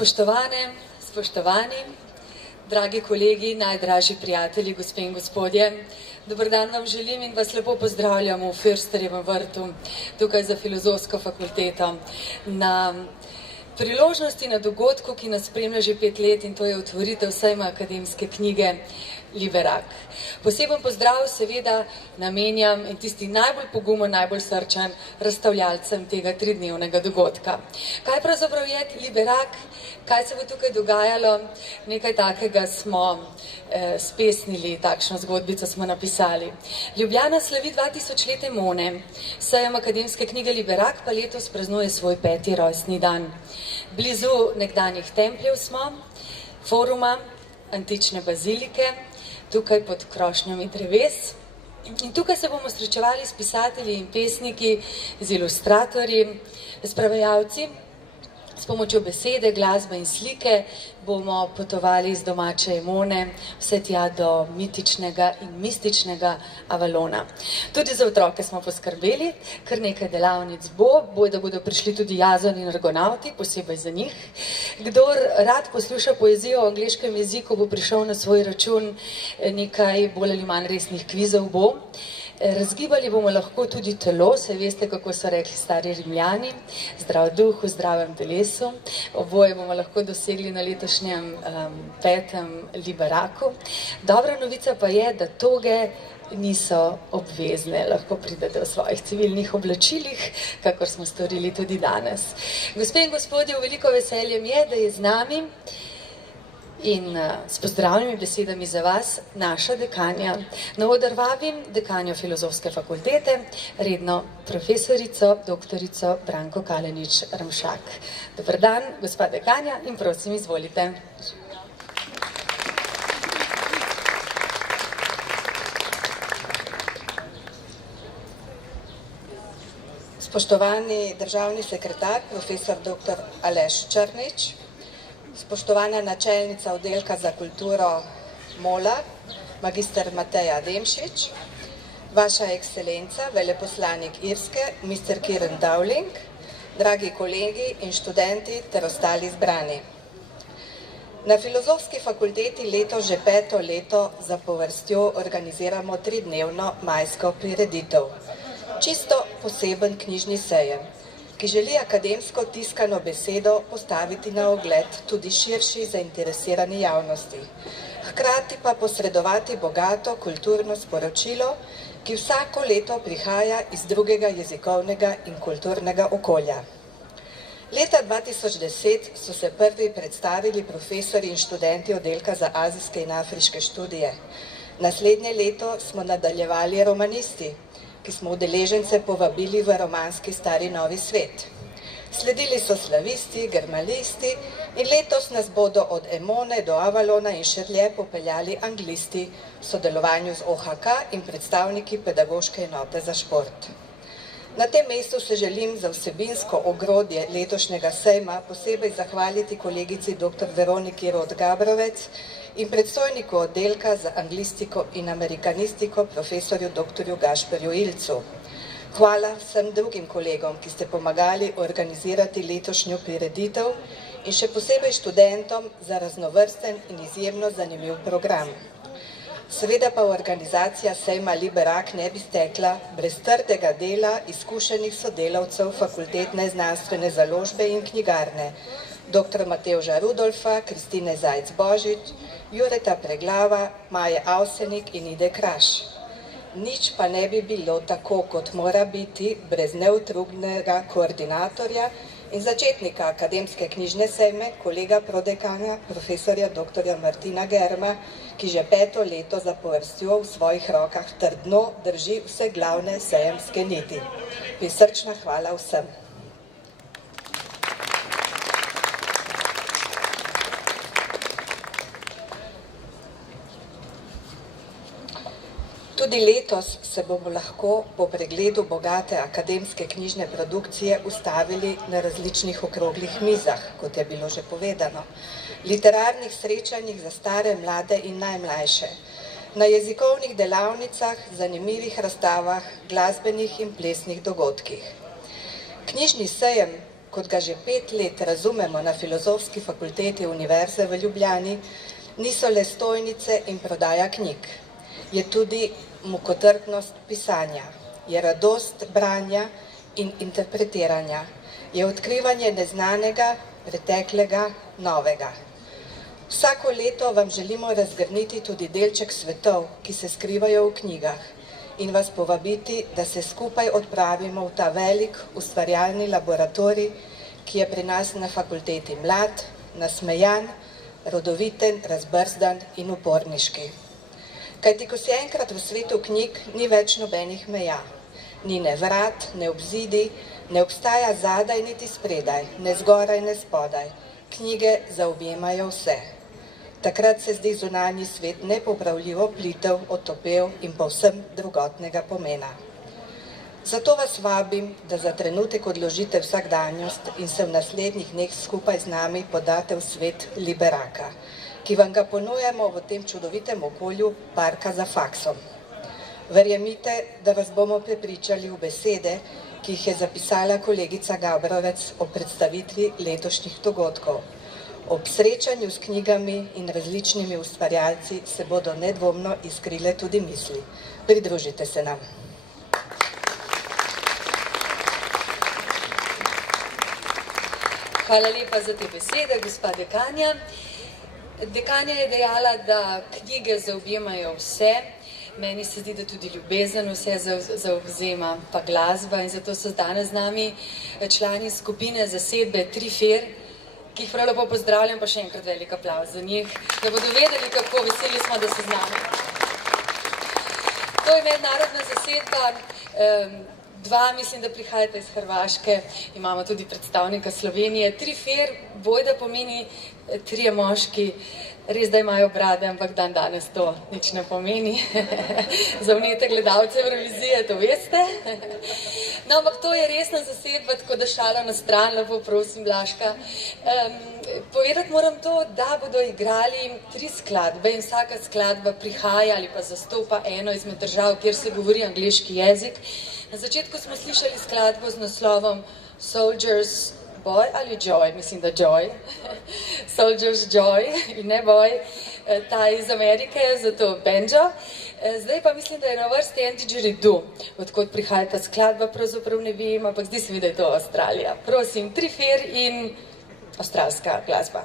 Spoštovane, spoštovani, dragi kolegi, najdražji prijatelji, gospe in gospodje, dober dan vam želim in vas lepo pozdravljam v Försterjevem vrtu, tukaj za Filozofsko fakulteto. Na priložnosti, na dogodku, ki nas spremlja že 5 let, in to je otvoritev sejma akademske knjige Liberak. Poseben pozdrav seveda namenjam in tisti najbolj pogumen, najbolj srčen razstavljalcem tega 3-dnevnega dogodka. Kaj pravzaprav je Liberak? Kaj se bo tukaj dogajalo? Nekaj takega smo spesnili, takšno zgodbico smo napisali. Ljubljana slavi 2000 let Emone, sejem akademske knjige Liberak pa letos praznuje svoj 5. rojstni dan. Blizu nekdanjih templjev smo, foruma, antične bazilike, tukaj pod krošnjami dreves. In tukaj se bomo srečevali s pisatelji in pesniki, z ilustratorji, s prevajalci. S pomočjo besede, glasbe in slike bomo potovali iz domače Emone vse tja do mitičnega in mističnega Avalona. Tudi za otroke smo poskrbeli, kar nekaj delavnic da bodo prišli tudi Jazon in Argonauti, posebej za njih. Kdor rad posluša poezijo v angleškem jeziku, bo prišel na svoj račun, nekaj bolj ali manj resnih kvizov bo. Razgibali bomo lahko tudi telo, saj veste, kako so rekli stari Rimljani, zdrav duh v zdravem telesu. Oboje bomo lahko dosegli na letošnjem 5. Liberaku. Dobra novica pa je, da toge niso obvezne, lahko pridete v svojih civilnih oblačilih, kakor smo storili tudi danes. Gospe in gospodje, veliko veselje mi je, da je z nami in s pozdravnimi besedami za vas naša dekanja. Na oder vabim dekanjo Filozofske fakultete, redno profesorico, doktorico Branko Kalenić-Ramšak. Dober dan, gospa dekanja, in prosim, izvolite. Spoštovani državni sekretar, profesor dr. Aleš Črnič, spoštovana načelnica oddelka za kulturo MOL-a, magister Mateja Demšič, Vaša ekscelenca, veleposlanik Irske, Mr. Kieran Dowling, dragi kolegi in študenti ter ostali zbrani. Na Filozofski fakulteti letos že 5. leto zapovrstjo organiziramo 3-dnevno majsko prireditev. Čisto poseben knjižni sejem, ki želi akademsko tiskano besedo postaviti na ogled tudi širši zainteresirani javnosti. Hkrati pa posredovati bogato kulturno sporočilo, ki vsako leto prihaja iz drugega jezikovnega in kulturnega okolja. Leta 2010 so se prvi predstavili profesori in študenti oddelka za azijske in afriške študije. Naslednje leto smo nadaljevali romanisti, ki smo udeležence povabili v romanski Stari novi svet. Sledili so slavisti, germanisti in letos nas bodo od Emone do Avalona in Šerlje popeljali anglisti v sodelovanju z OHK in predstavniki pedagoške enote za šport. Na tem mestu se želim za vsebinsko ogrodje letošnjega sejma posebej zahvaliti kolegici dr. Veroniki Rod-Gabrovec in predstojniku oddelka za anglistiko in amerikanistiko profesorju dr. Gašperju Ilcu. Hvala vsem drugim kolegom, ki ste pomagali organizirati letošnjo prireditev in še posebej študentom za raznovrsten in izjemno zanimiv program. Seveda pa organizacija sejma Liberak ne bi stekla brez trdega dela izkušenih sodelavcev Fakultetne znanstvene založbe in knjigarne, dr. Matevža Rudolfa, Kristine Zajc-Božič, Jureta Preglava, Maje Avsenik in Ide Kraš. Nič pa ne bi bilo tako, kot mora biti, brez neutrudnega koordinatorja in začetnika akademske knjižne sejme, kolega prodekanja, profesorja dr. Martina Germa, ki že 5. leto zapovrstjo v svojih rokah trdno drži vse glavne sejemske niti. Prisrčna hvala vsem. Tudi letos se bomo lahko po pregledu bogate akademske knjižne produkcije ustavili na različnih okroglih mizah, kot je bilo že povedano, literarnih srečanjih za stare, mlade in najmlajše, na jezikovnih delavnicah, zanimivih razstavah, glasbenih in plesnih dogodkih. Knjižni sejem, kot ga že 5 let razumemo na Filozofski fakulteti Univerze v Ljubljani, niso le stojnice in prodaja knjig. Je tudi mukotrpnost pisanja, je radost branja in interpretiranja, je odkrivanje neznanega, preteklega, novega. Vsako leto vam želimo razgrniti tudi delček svetov, ki se skrivajo v knjigah, in vas povabiti, da se skupaj odpravimo v ta velik ustvarjalni laboratorij, ki je pri nas na fakulteti mlad, nasmejan, rodoviten, razbrzdan in uporniški. Kajti, ko si enkrat v svetu knjig, ni več nobenih meja. Ni ne vrat, ne obzidi, ne obstaja zadaj niti spredaj, ne zgoraj, ne spodaj. Knjige zaobjemajo vse. Takrat se zdi zunanji svet nepopravljivo plitev, otopel in povsem drugotnega pomena. Zato vas vabim, da za trenutek odložite vsakdanjost in se v naslednjih dneh skupaj z nami podate v svet Liberaka, ki vam ga ponujamo v tem čudovitem okolju parka za faksom. Verjemite, da vas bomo prepričali v besede, ki jih je zapisala kolegica Gabrovec o predstavitvi letošnjih dogodkov. Ob srečanju s knjigami in različnimi ustvarjalci se bodo nedvomno iskrile tudi misli. Pridružite se nam. Hvala lepa za te besede, gospa dekanja. Dekanja je dejala, da knjige zaobjemajo vse. Meni se zdi, da tudi ljubezen vse zaobzema, pa glasba, in zato so danes z nami člani skupine zasedbe Trifer, ki jih prav lepo pozdravljam, pa še enkrat velik aplavz za njih, da bodo vedeli, kako veseli smo, da so z nami. To je mednarodna zasedba. Dva, mislim, da prihajate iz Hrvaške, imamo tudi predstavnika Slovenije. Trifer, bojda pomeni trije moški, Res, da imajo brade, ampak dan danes to nič ne pomeni. Za vnete gledalce Evrovizije, to veste. No, ampak to je resna zasedba, tako da šalo na stran, lepo prosim, Blaška. Povedati moram to, da bodo igrali 3 skladbe in vsaka skladba prihaja ali pa zastopa eno izmed držav, kjer se govori angleški jezik. Na začetku smo slišali skladbo z naslovom Soldier's Boy ali Joy, mislim, da Joy. Soldier's Joy in ne Boy, ta iz Amerike, zato banjo. Zdaj pa mislim, da je na vrsti en didgeridoo, odkot prihaja ta skladba, pravzaprav ne vem, ampak zdi se mi, da je to Avstralija. Prosim, Trifer in avstralska glasba.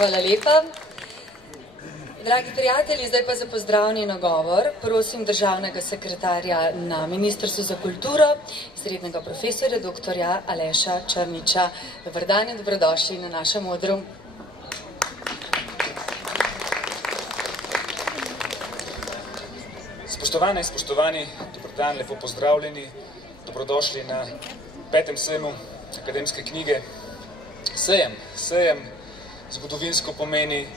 Hvala lepa. Dragi prijatelji, zdaj pa za pozdravni nagovor prosim državnega sekretarja na Ministrstvu za kulturo, srednjega profesorja dr. Aleša Črniča. Dober dan in dobrodošli na našem odru. Spoštovane in spoštovani, dober dan, lepo pozdravljeni, dobrodošli na 5. sejmu akademske knjige. Sejem zgodovinsko pomeni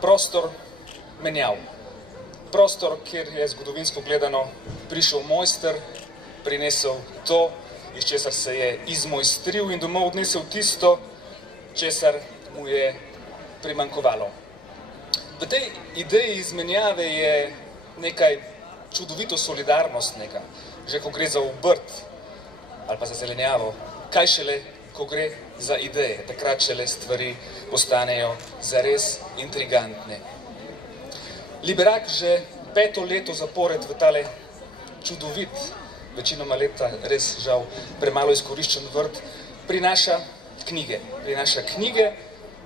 prostor menjav. Prostor, kjer je zgodovinsko gledano prišel mojster, prinesel to, iz česar se je izmojstril in domov odnesel tisto, česar mu je primanjkovalo. V tej ideji izmenjave je nekaj čudovito solidarnostnega, že ko gre za obrt ali pa za zelenjavo, kaj šele, ko gre za ideje, takrat šele stvari postanejo zares intrigantne. Liberak že 5. leto zapored v tale čudovit, večinoma leta res žal premalo izkoriščen vrt, prinaša knjige,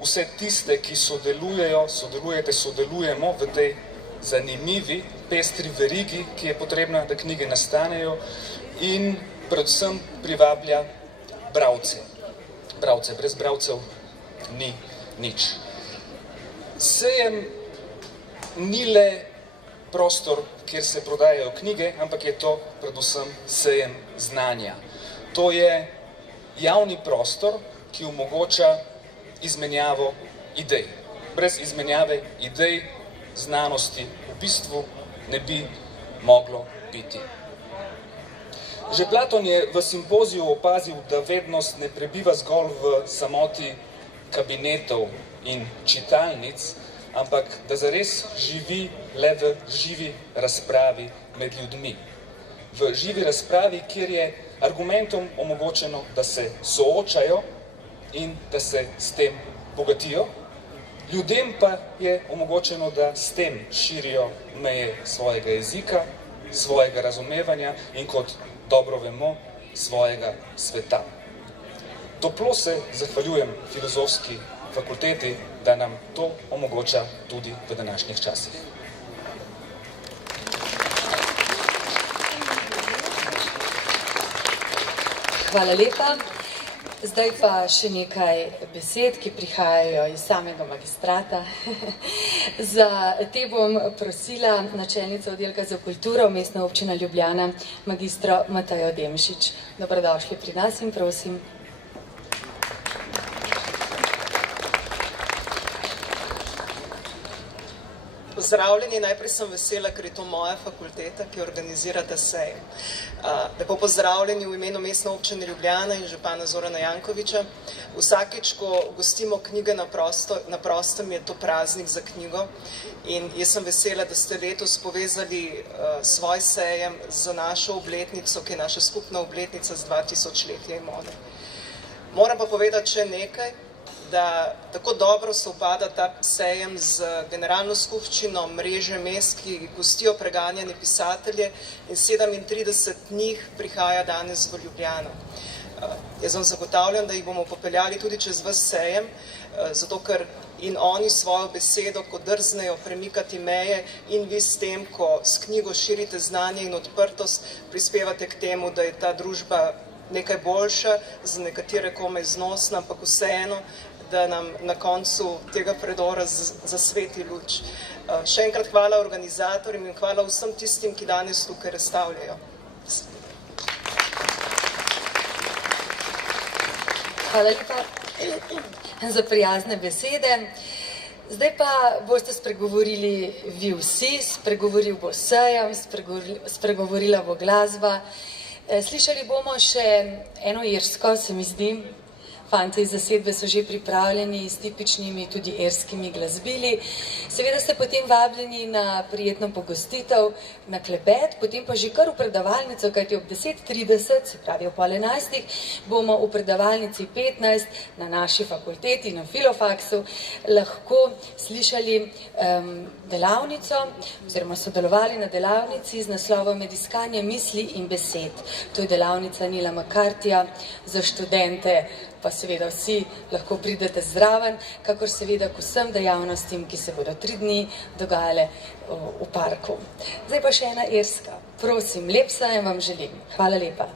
vse tiste, ki sodelujemo v tej zanimivi, pestri verigi, ki je potrebna, da knjige nastanejo, in predvsem privablja bralce. Brez bralcev ni nič. Sejem ni le prostor, kjer se prodajajo knjige, ampak je to predvsem sejem znanja. To je javni prostor, ki omogoča izmenjavo idej. Brez izmenjave idej znanosti v bistvu ne bi moglo biti. Že Platon je v Simpoziju opazil, da vednost ne prebiva zgolj v samoti kabinetov in čitalnic, ampak da zares živi le v živi razpravi med ljudmi. V živi razpravi, kjer je argumentom omogočeno, da se soočajo in da se s tem bogatijo, ljudem pa je omogočeno, da s tem širijo meje svojega jezika, svojega razumevanja in, kot dobro vemo, svojega sveta. Toplo se zahvaljujem Filozofski fakulteti, da nam to omogoča tudi v današnjih časih. Hvala lepa. Zdaj pa še nekaj besed, ki prihajajo iz samega magistrata. Za te bom prosila načelnico oddelka za kulturo Mestna občina Ljubljana, magistro Matejo Demšič. Dobrodošli pri nas in prosim. Pozdravljeni, najprej sem vesela, ker je to moja fakulteta, ki organizira ta sejem. Lepo pozdravljeni v imenu Mestne občine Ljubljana in župana Zorana Jankovića. Vsakič, ko gostimo knjige na prostem, je to praznik za knjigo in jaz sem vesela, da ste letos povezali svoj sejem z našo obletnico, ki je naša skupna obletnica z 2000-letja Mode. Moram pa povedati še nekaj, da tako dobro sovpada ta sejem z generalno skupščino mreže mest, ki gostijo preganjane pisatelje in 37 njih prihaja danes v Ljubljano. Jaz vam zagotavljam, da jih bomo popeljali tudi čez ves sejem, zato ker in oni svojo besedo, ko drznejo premikati meje in vi s tem, ko s knjigo širite znanje in odprtost, prispevate k temu, da je ta družba nekaj boljša, za nekatere komaj znosna, ampak vseeno, da nam na koncu tega predora zasveti luč. Še enkrat hvala organizatorjem in hvala vsem tistim, ki danes tukaj razstavljajo. Hvala lepa za prijazne besede. Zdaj pa boste spregovorili vi vsi, spregovoril bo sejem, spregovorila bo glasba. Slišali bomo še eno irsko, se mi zdi. Fantje iz zasedbe so že pripravljeni s tipičnimi tudi irskimi glasbili. Seveda ste potem vabljeni na prijetno pogostitev, na klepet, potem pa že kar v predavalnico, kajti ob 10:30, se pravi ob 11, bomo v predavalnici 15 na naši fakulteti, na Filofaksu, lahko slišali delavnico oziroma sodelovali na delavnici z naslovom Med iskanjem misli in besed. To je delavnica Nila McCarthyja za študente, pa seveda vsi lahko pridete zraven, kakor seveda k vsem dejavnostim, ki se bodo 3 dni dogajale v parku. Zdaj pa še ena irska. Prosim, lep sejem vam želim. Hvala lepa.